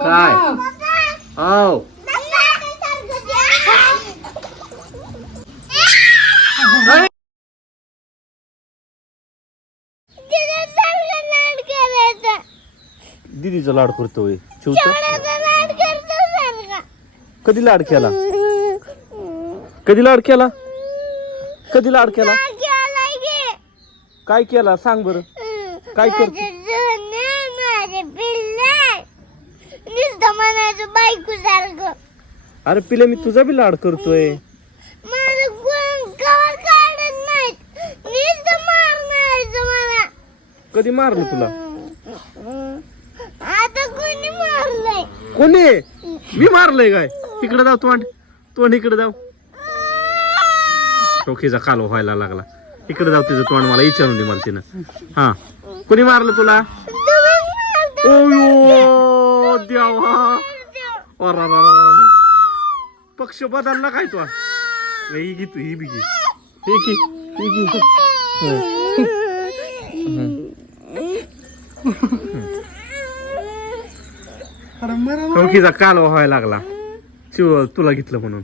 काय? हो दीदीचा लाड करतोय शिवचा कधी लाड केला? कधी लाड केला? कधी लाड केला? काय केला? सांग बर. काय करतो? म्हणायचं बायको सारखं. अरे पिले मी तुझा बी लाड करतोय. माझं गुण कवर काढत नाहीत. नुसतं मारणायचं मला. कधी मारलं तुला? आता कोणी मारलंय? कोणी? मी मारलंय काय? तिकडे जाऊ तोंड. तोंड इकडे जाऊ. टोकीचा कालो व्हायला लागला. इकडे जाऊ तिचं तोंड मला विचारून दे मला तिनं. हा. कोणी मारलं तुला? ओयो! देवा अरारारा. पक्ष बदलला काय तू? ही घे तू ही बी घे ही घे ही घे टोकीचा कालो व्हायला लागला. शिव तुला घेतलं म्हणून.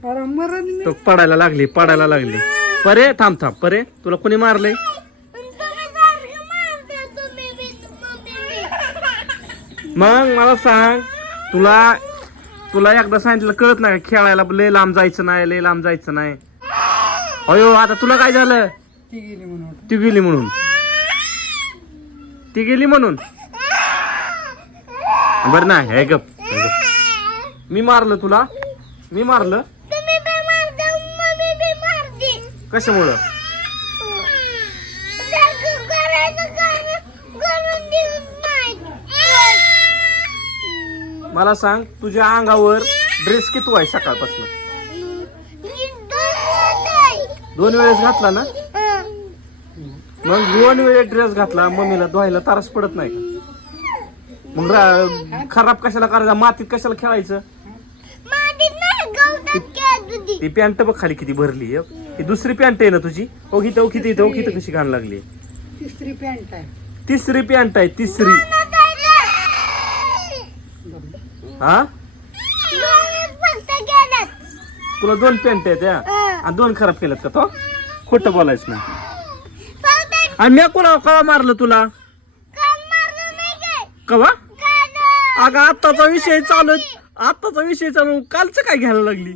तो पडायला लागली पडायला लागली. परे थांब थांब. परे तुला कोणी मारलंय? मग मला सांग तुला तुला एकदा सांगितलं कळत नाही का खेळायला लय लांब जायचं नाही लय लांब जायचं नाही. अयो आता तुला काय झालं? ती गेली म्हणून. ती गेली म्हणून. बर नाही हे गप. मी मारलं तुला. मी मारलं. कशामुळं सारखं करायचं कारण करून देत नाही मला सांग तुझ्या अंगावर ड्रेस किती आहे सकाळपासून? दोन वेळेस घातला ना. मग दोन वेळेस ड्रेस घातला मम्मीला धुवायला तारस पडत नाही का? मग खराब कशाला करायचा? मातीत कशाला खेळायचं. ती पॅन्ट बघ खाली किती भरली आहे. ही दुसरी पॅन्ट आहे ना तुझी? ओघी तर ओखी तर ओखी तर कशी घाण लागली तिसरी पॅन्ट आहे. तिसरी पॅन्ट आहे तिसरी. हा. तुला दोन पॅन्ट आहेत त्या. आणि दोन खराब केल्यात का तो? खोटं बोलायचं फक्त आणि मी कोणा कवा मारलं तुला? कवा अगं आत्ताचा विषय चालू आत्ताचा विषय चालू कालचं काय घ्यायला लागली?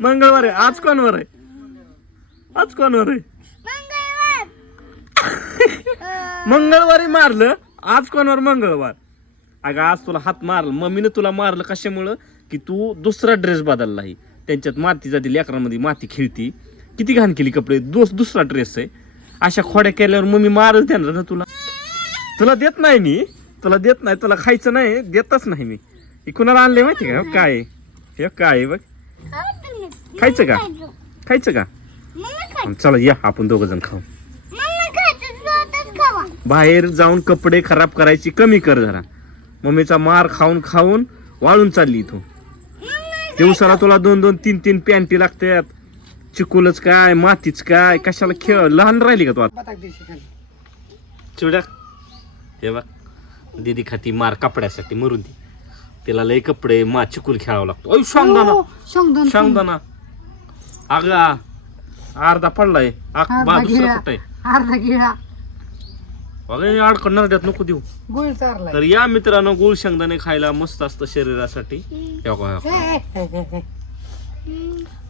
मंगळवारी आहे. आज कोणवर आहे? आज कोणवर आहे. मंगळवारी मारलं. आज कोणवर मंगळवार? अगं आज तुला हात मारलं. मम्मीनं तुला मारलं कशामुळं? की तू दुसरा ड्रेस बदलला आहे. त्यांच्यात माती जाती लेकरांमध्ये माती खेळती. किती घाण केली कपडे. दोस दुसरा ड्रेस आहे. अशा खोड्या केल्यावर मम्मी मारच देणार ना तुला? तुला देत नाही मी. तुला देत नाही. तुला खायचं नाही. देतच नाही मी. हे कुणाला आणले माहिती का? काय? हे काय बघ. खायचं का? खायचं. का. चला या. आपण दोघ जण खाऊ मम्मी खायचं स्वतःच खावा. बाहेर जाऊन कपडे खराब करायची कमी कर जरा. मम्मीचा मार खाऊन खाऊन वाळून चालली इथून. दिवसाला तुला दोन दोन तीन तीन पॅन्टी लागतात. चिकुलच काय मातीच काय कशाला खेळ? लहान राहिली का तू आता? चिवड्या. हे बघ दीदी खाती मार कपड्यासाठी मरून ती. तिला लय कपडे मा चिकुल खेळावं लागतो. अय शांगदाना हो, शांगदाना अगा अर्धा पडलाय. अर्धा गिळा. कुठं आहे अर्धा गिळा अगं अडकणार त्यात नको देऊ. गुळ तर या मित्रांनो गुळ शेंगदाणे खायला मस्त असतं शरीरासाठी. हे बघा, हे बघा.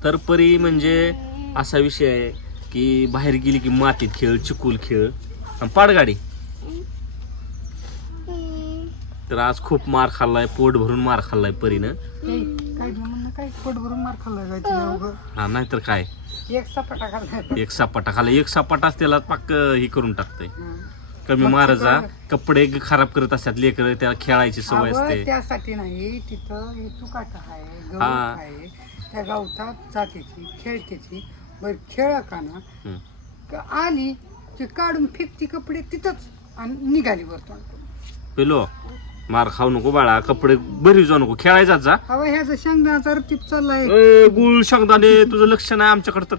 तर परी म्हणजे असा विषय आहे की बाहेर गेली की मातीत खेळ चिकूल खेळ आणि पाडगाडी. तर आज खूप मार खाल्लाय पोट भरून मार खाल्लाय परीनं. हे, काय काय? पोट भरून मार खाल्ला काय तिला उगं? हा नाहीतर काय? एक सपाटा खाल्लाय एक सपाटा खाल्ला. एक सपाटाच त्याला पाक हे करून टाकतंय. हं. कमी तिथं- कपडे खराब करत असतात लेकर त्याला खेळायची सवय असते. त्यासाठी नाही तिथं हे चुकाट आहे गवत हा. आहे. त्या गवतात जातीची खेळतेची बर खेळ का ना हम्म. का आली की काढून फेकती कपडे तिथंच आणि निघाली वरतून. पेलो मार खाऊ नको बाळा कपडे भरी जाऊ नको खेळायचा जा. अहो ह्याचं शेंगदाण्याचा टिप चाललाय. ए, गुळ शेंगदाणे तुझं लक्ष नाही आमच्याकडे तर.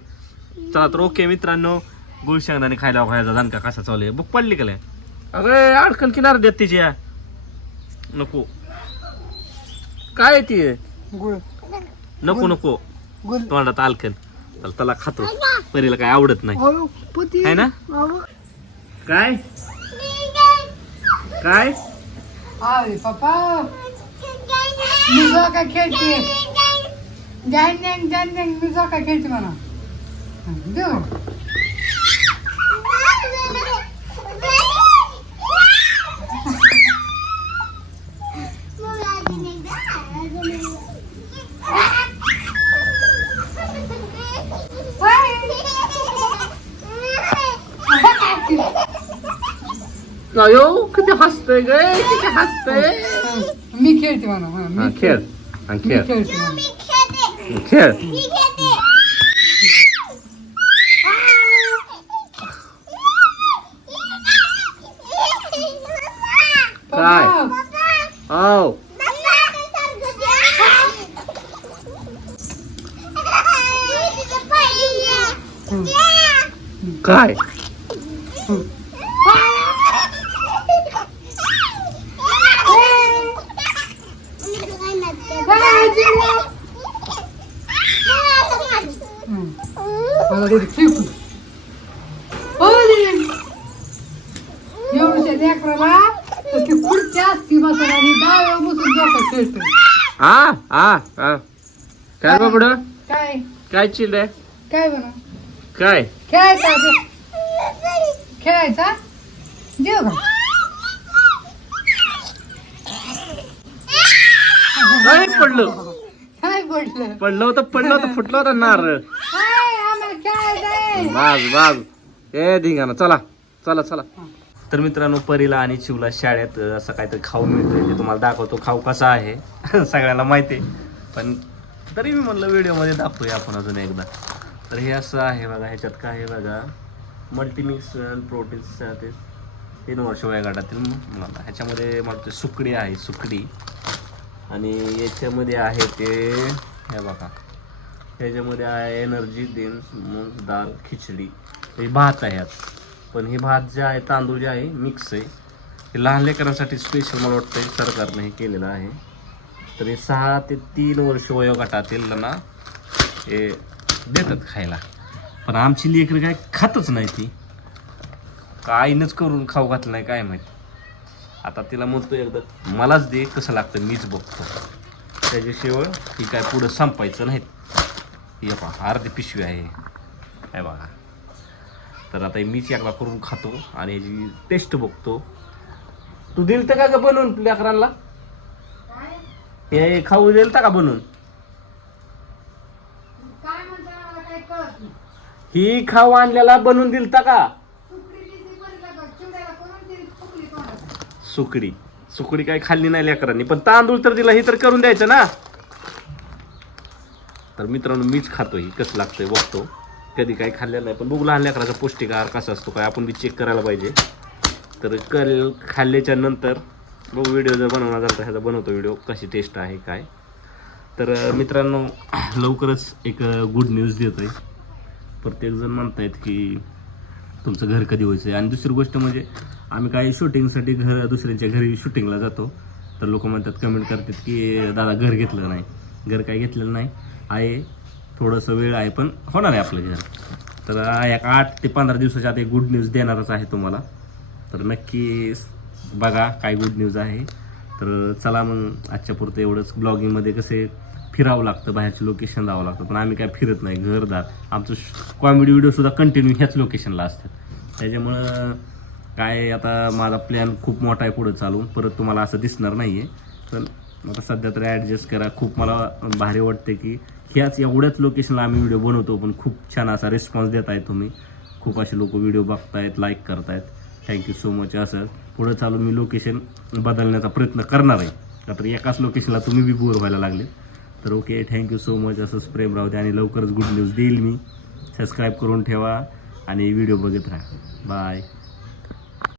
चला तर ओके मित्रांनो गुळ शेंगदाणे खायला खायचा जाणका कसा चालू आहे? बुक पडली का लय? अगं अडकन किनार देत तिच्या नको. काय ती? गुळ. नको नको. गुळ. तोंडात आलकन त्याला खातो. परीला काय आवडत नाही. आहे ना. काय? काय? अरे पप्पा. मी जो का खेळते? जाईन जाईन जाईन मी जो का खेळते म्हणा? देऊ अयो किती हसतय ग किती हसतय? हं, मी खेळते म्हणा हं, मी खेळ. हा, मी खेळ. खेळते म्हणा. खेळ. काय? पप्पा, आव हं, काय? मला तिथे फेकू अरे एवढ्या लेकराला तर ती खुर्ची असती बसून आणि डाव्या बसून डोकं खेळतो आ आ आ. काय बाबड काय? काय चिल आहे? काय बनव काय? खेळायचा ते. खेळायचा? देऊ का काय पडलं. काय पडलं. पडलं होतं पडलं होतं फुटलं होतं नार बाज बाज ए धिंगाणा चला चला चला. तर मित्रांनो परीला आणि शिवला शाळेत असं काहीतरी खाऊ मिळतंय. ते तुम्हाला दाखवतो खाऊ कसा आहे. सगळ्यांना माहिती आहे. पण तरी मी म्हणलं व्हिडिओमध्ये दाखवूया आपण अजून एकदा. तर हे असं आहे बघा ह्याच्यात काय आहे बघा. मल्टीमिक्स प्रोटीन्स ते. तीन वर्ष वयोगटातील मला ह्याच्यामध्ये मला सुकडी आहे सुकडी. आणि याच्यामध्ये आहे ते हे बघा. ह्याच्यामध्ये आहे एनर्जी देन मूग डाळ खिचडी. हे भात आहे यात. पण हे भात जे आहे तांदूळ जे आहे मिक्स आहे. हे लहान लेकरांसाठी स्पेशल मला वाटतं सरकारनं हे केलेलं आहे. तर हे सहा ते तीन वर्ष वयोगटातील ना हे देतात खायला. पण आमची लेकरं काय खातच नाही ती. काहीनच करून खाऊ घातलं नाही काय माहिती. आता तिला म्हणतो एकदा मलाच दे कसं लागतं मीच बघतो. त्याच्याशिवाय ती काय पुढं संपायचं नाहीत. हे पहा अर्धी पिशवी आहे. काय बघा. तर आता हे मीच एकदा करून खातो आणि याची टेस्ट बघतो. तू दिल तर का ग बनवून लेकरांना? हे खाऊ दिल का बनवून? ही खाऊ आणलेला बनवून दिलता का? सुकडी का सुकडी. सुकडी काही खाल्ली नाही लेकरांनी पण तांदूळ तर दिला ही तर करून द्यायचं ना. मित्रांनो मीच खातो ही कसं लागतं आहे बघतो. कधी काही खाल्लेलं नाही पण बघू लहान लेकराचा पौष्टिक आहार कसा असतो काय आपण बी चेक करायला पाहिजे. तर कल खाल्ल्याच्या नंतर बघू व्हिडिओ जर बनवला तर ह्याचा बनवतो व्हिडिओ कशी टेस्ट आहे काय. तर मित्रांनो लवकरच एक गुड न्यूज देतोय. प्रत्येकजण म्हणतायत की तुमचं घर कधी व्हायचं आणि दुसरी गोष्ट म्हणजे आम्ही काही शूटिंगसाठी घर दुसऱ्यांच्या घरी शूटिंगला जातो. तर लोक म्हणतात कमेंट करतात की दादा घर घेतलं नाही. घर काही घेतलेलं नाही. आहे थोडंसं वेळ आहे पण होणार आहे आपलं घर तर एक आठ ते पंधरा दिवसाच्या आत एक गुड न्यूज देणारच आहे तुम्हाला. तर नक्की बघा काय गुड न्यूज आहे. तर चला मग आजच्या पुरतं एवढंच. ब्लॉगिंगमध्ये कसे फिरावं लागतं बाहेरचे लोकेशन जावं लागतं पण आम्ही काय फिरत नाही घरदार आमचं कॉमेडी व्हिडिओसुद्धा कंटिन्यू ह्याच लोकेशनला असतात. त्याच्यामुळं काय आता माझा प्लॅन खूप मोठा आहे पुढं चालून. परत तुम्हाला असं दिसणार नाही आहे पण आता सध्या तरी ॲडजस्ट करा. खूप मला भारी वाटते की ह्याच एवढ्याच लोकेशनला आम्ही व्हिडिओ बनवतो पण खूप छान असा रिस्पॉन्स देत आहे तुम्ही. खूप असे लोक व्हिडिओ बघतायत लाईक करतायत. थँक्यू सो मच असं. पुढं चालून मी लोकेशन बदलण्याचा प्रयत्न करणार आहे. तर एकाच लोकेशनला तुम्ही बी बोर व्हायला लागले. तर ओके थँक्यू सो मच असंच प्रेम राहू दे आणि लवकरच गुड न्यूज देईल मी. सबस्क्राईब करून ठेवा आणि व्हिडिओ बघत राहा. बाय